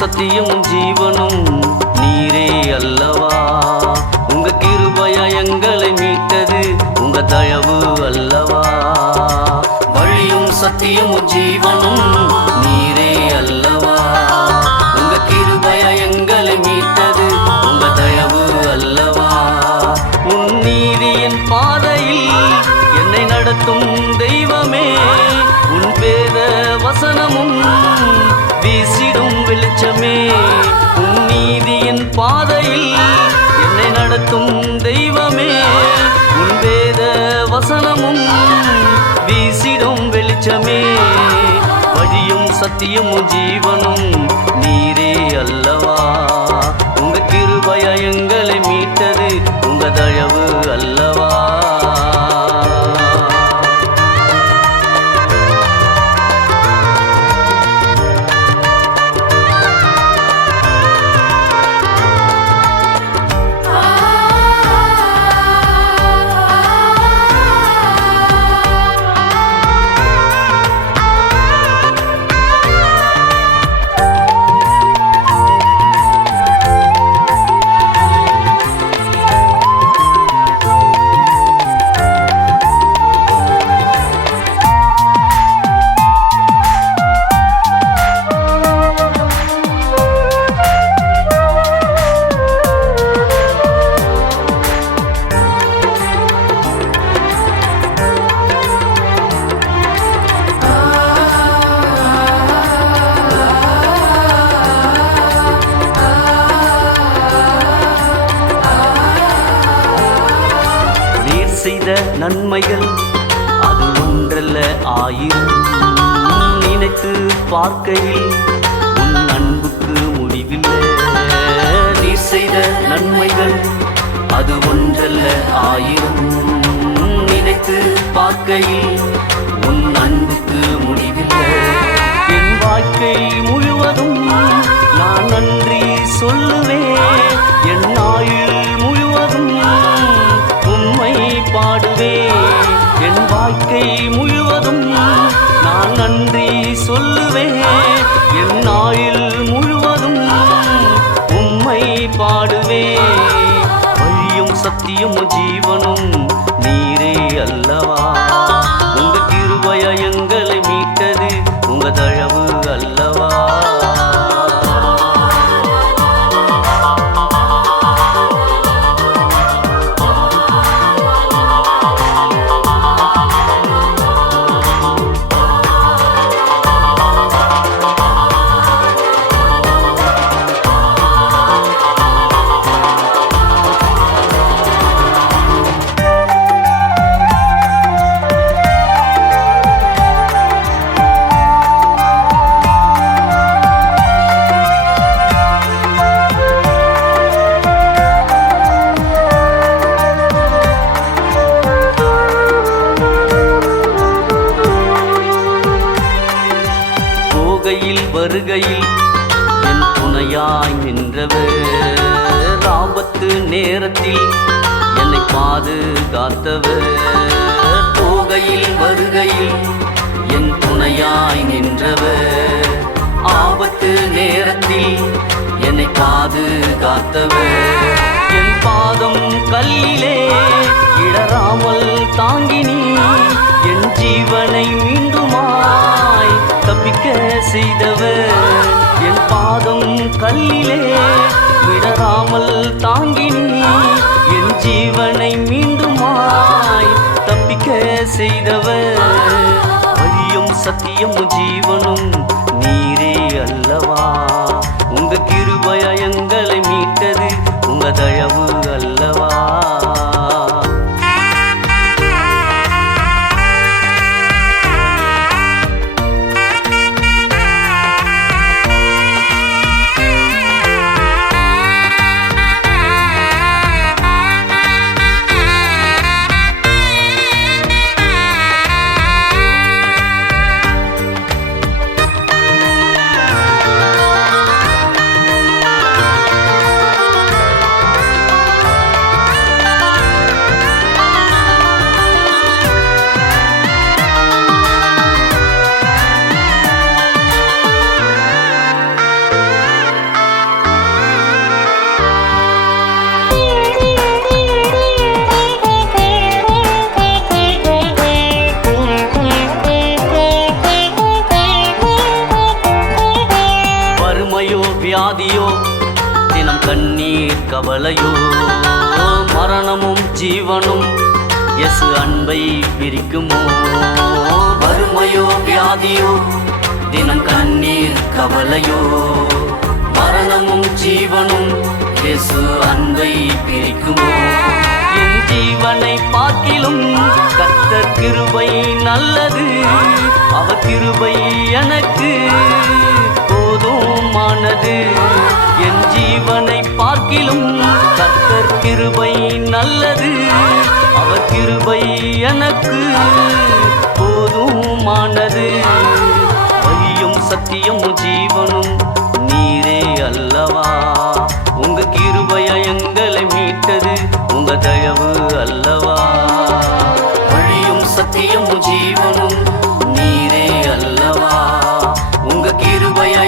சத்தியமும் ஜீவனும் நீரே அல்லவா. உங்க கிருபையா எங்களை மீட்டது உங்க தயவு அல்லவா. வழியும் சத்தியமும் ஜீவனும் நீரே அல்லவா. உங்க கிருபையா எங்களை மீட்டது உங்க தயவு அல்லவா. உன் நீதியின் பாதையில் என்னை நடத்தும் தெய்வமே, உன் வேத வசனமும் வீசிடும் வெளிச்சமே. உன் நீதியின் பாதையில் என்னை நடத்தும் தெய்வமே, உன் வேத வசனமும் வீசிடும் வெளிச்சமே. வழியும் சத்தியமும் ஜீவனும் நீரே அல்லவா. உங்க கிருபையா எங்களை மீட்டது உங்க தயவு அல்லவா. செய்த நன்மைகள் அது ஒன்றல்ல ஆயிரம். நினைத்து பார்க்கையில் உன் அன்புக்கு முடிவில்லை. நீ செய்த நன்மைகள் அது ஒன்றல்ல ஆயிரம். நினைத்து பார்க்கையில் உன் அன்புக்கு முடிவில்லை. என் வாழ்க்கை முழுவதும் நான் நன்றி சொல்லுவேன். என் ஆயுள் முழுவதும் உம்மை பாடுவேன். என் வாழ்க்கை முழுவதும் நான் நன்றி சொல்லுவேன். என் ஆயுள் முழுவதும் உம்மை பாடுவேன். வழியும் சத்தியமும் ஜீவனும் நீரே அல்லவா. உங்க கிருபையா எங்களை மீட்டது உங்க தயவு அல்லவா. வருகையில் என் துணையாய் நின்றவர். ஆபத்து நேரத்தில் என்னை பாதுகாத்தவர். போகையில் வருகையில் என் துணையாய் நின்றவர். ஆபத்து நேரத்தில் என்னை பாதுகாத்தவர். என் பாதம் கல்லிலே இடராமல் தாங்கினி. என் ஜீவனை மீண்டுமாய் தப்பிக்க செய்தவர். என் பாதம் கல்லிலே விடராமல் தாங்கினி. என் ஜீவனை மீண்டுமாய் தப்பிக்க செய்தவர். வழியும் சத்தியமும் ஜீவனும் நீரே அல்லவா. உங்க கிருபையா எங்களை மீட்டது உங்க தயவு அல்லவா. வியாதியோ தினம் கண்ணீர் கவலையோ மரணமும் ஜீவனும் இயேசு அன்பை பிரிக்குமோ வறுமையோ வியாதியோ தினம் கண்ணீர் கவலையோ மரணமும் ஜீவனும் இயேசு அன்பை பிரிக்குமோ என் ஜீவனை பார்க்கிலும் கர்த்தர் கிருபை நல்லது அவர் கிருபை எனக்கு போதுமானது என் ஜீவனை பார்க்கிலும் கர்த்தர் கிருபை நல்லது அவர் கிருபை எனக்கு போதுமானது வழியும் சத்தியமும் ஜீவனும் நீரே அல்லவா உங்க கிருபையா எங்களை மீட்டது உங்க தயவு அல்லவா வழியும் சத்தியமும் ஜீவனும் நீரே அல்லவா உங்க கிருபையா